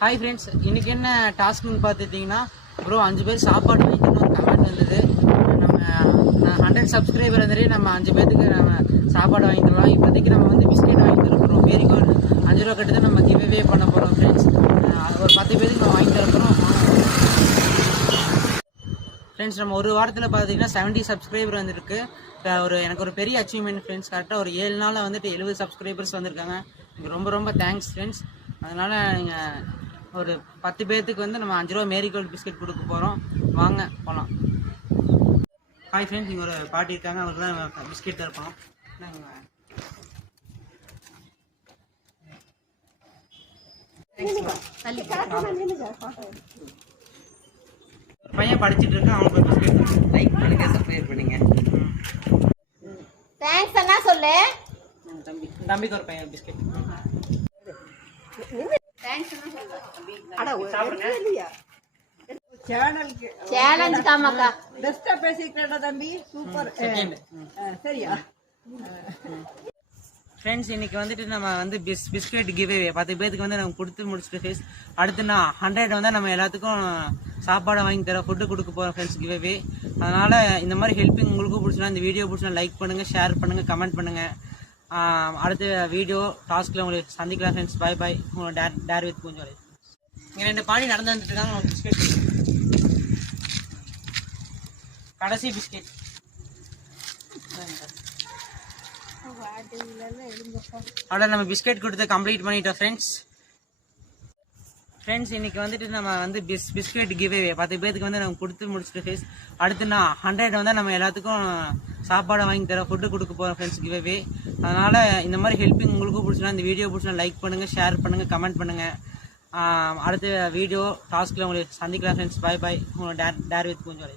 Hi friends, இன்றைக்கி என்ன டாஸ்க்னு பார்த்துட்டிங்கன்னா ப்ரோ 5 பேர் சாப்பாடு வாங்கிக்கணும் ஒரு கமெண்ட் வந்தது. நம்ம 100 சப்ஸ்கிரைபர் வந்துட்டு நம்ம 5 பேருக்கு நம்ம சாப்பாடு வாங்கி தரலாம். இப்போதைக்கு நம்ம வந்து பிஸ்கெட் வாங்கி தர போகிறோம். மேரிகோல்டு 5 ரூபா கட்டு தான் நம்ம கிவ்வே பண்ண போகிறோம் ஃப்ரெண்ட்ஸ். ஒரு 10 பேருக்கு நம்ம வாங்கி தர போகிறோம் ஃப்ரெண்ட்ஸ். நம்ம ஒரு வாரத்தில் பார்த்திங்கன்னா 70 சப்ஸ்கிரைபர் வந்துருக்கு. எனக்கு ஒரு பெரிய அச்சீவ்மெண்ட் ஃப்ரெண்ட்ஸ். கரெக்டாக ஒரு 7 நாளில் வந்துட்டு 70 சப்ஸ்கிரைபர்ஸ் வந்திருக்காங்க. எனக்கு ரொம்ப ரொம்ப தேங்க்ஸ் ஃப்ரெண்ட்ஸ். அதனால் நீங்கள் ஒரு 10 பேர்த்துக்கு வந்து நம்ம 5 ரூபா மேரிகோல்டு பிஸ்கெட் கொடுக்க போகிறோம். வாங்க போகலாம். ஹாய் ஃப்ரெண்ட்ஸ், இங்கே ஒரு பாட்டி இருக்காங்க. அவருக்கு தான் பிஸ்கெட் தரப்போம். பையன் படிச்சுட்டு இருக்கான், அவனுக்கு பிஸ்கெட் லைக் பண்ணுங்க, சப்ஸ்கிரைப் பண்ணுங்க. தேங்க்ஸ் அண்ணா சொல்லு. தம்பிக்கு ஒரு பையன் பிஸ்கெட். சேலஞ்ச் காமாக்கா பெஸ்டா பேசிக்கிறடா தம்பி, சூப்பர். சரியா ஃப்ரெண்ட்ஸ், இன்னைக்கு வந்துட்டு நம்ம வந்து பிஸ்கெட் கிவ்வே 10 பேருக்கு வந்து நம்ம கொடுத்து முடிச்சுட்டு ஃபேஸ் அடுத்து நான் 100 வந்து நம்ம எல்லாத்துக்கும் சாப்பாடு வாங்கி தர ஃபுட்டு கொடுக்க போகிறோம் ஃப்ரெண்ட்ஸ் கிவ்வே. அதனால் இந்த மாதிரி ஹெல்ப்பிங் உங்களுக்கும் பிடிச்சினா இந்த வீடியோ பிடிச்சினா லைக் பண்ணுங்கள், ஷேர் பண்ணுங்கள், கமெண்ட் பண்ணுங்கள். அடுத்த வீடியோ டாஸ்கில் உங்களுக்கு சந்திக்கலாம் ஃப்ரெண்ட்ஸ். பாய் பாய். உங்களோட டேர் வித் பூஞ்சோலை. இங்கே 2 பாடி நடந்து வந்துட்டு இருக்காங்க. உங்களுக்கு பிஸ்கெட் கடைசி பிஸ்கெட். அவ்வளோ நம்ம பிஸ்கெட் கொடுத்து கம்ப்ளீட் பண்ணிட்டோம் ஃப்ரெண்ட்ஸ். இன்னைக்கு வந்துட்டு நம்ம வந்து பிஸ்கெட் கிவ்வே 10 பேருக்கு வந்து நம்ம கொடுத்து முடிச்சுட்டு ஃபேஸ் அடுத்து நான் 100 வந்து நம்ம எல்லாத்துக்கும் சாப்பாடு வாங்கி தர ஃபுட்டு கொடுக்க போகிறோம் ஃப்ரெண்ட்ஸ் கிவ்வே. அதனால் இந்த மாதிரி ஹெல்ப்பிங் உங்களுக்கும் பிடிச்சினா இந்த வீடியோ பிடிச்சினா லைக் பண்ணுங்கள், ஷேர் பண்ணுங்கள், கமெண்ட் பண்ணுங்கள். அடுத்த வீடியோ டாஸ்கில் உங்களுக்கு சந்திக்கலாம் ஃப்ரெண்ட்ஸ். பாய் பாய். உங்களோட டேர் வித் பூஞ்சோலை.